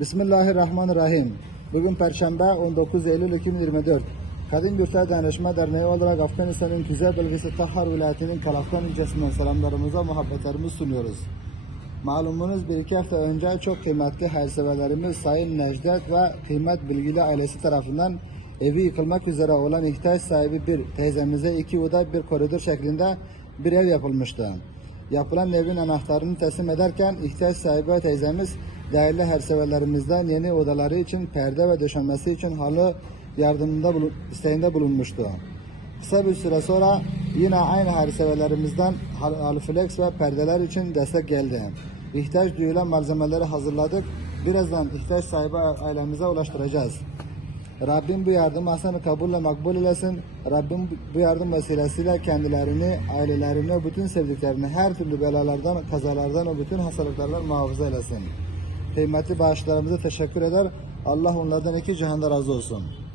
Bismillahirrahmanirrahim. Bugün Perşembe 19 Eylül 2024. Kadın Güçler Dayanışma Derneği olarak Afganistan'ın Kuzey Bölgesi Tahar vilayetinin Kalafkan ilçesinden selamlarımıza muhabbetlerimizi sunuyoruz. Malumunuz bir iki hafta önce çok kıymetli hayırseverlerimiz Sayın Necdet ve Kıymet Bilgili ailesi tarafından evi yıkılmak üzere olan ihtiyaç sahibi bir teyzemize iki oda bir koridor şeklinde bir ev yapılmıştı. Yapılan evin anahtarını teslim ederken ihtiyaç sahibi teyzemiz değerli hayırseverlerimizden yeni odaları için perde ve döşenmesi için halı yardımında bulun, isteğinde bulunmuştu. Kısa bir süre sonra yine aynı hayırseverlerimizden hal- ve perdeler için destek geldi. İhtiyaç duyulan malzemeleri hazırladık. Birazdan ihtiyaç sahibi ailemize ulaştıracağız. Rabbim bu yardım hasanı kabulle makbul eylesin. Rabbim bu yardım vesilesiyle kendilerini, ailelerini, bütün sevdiklerini her türlü belalardan, kazalardan ve bütün hastalıklardan muhafaza eylesin. Kıymetli bağışlarımıza teşekkür eder. Allah onlardan iki cihanda razı olsun.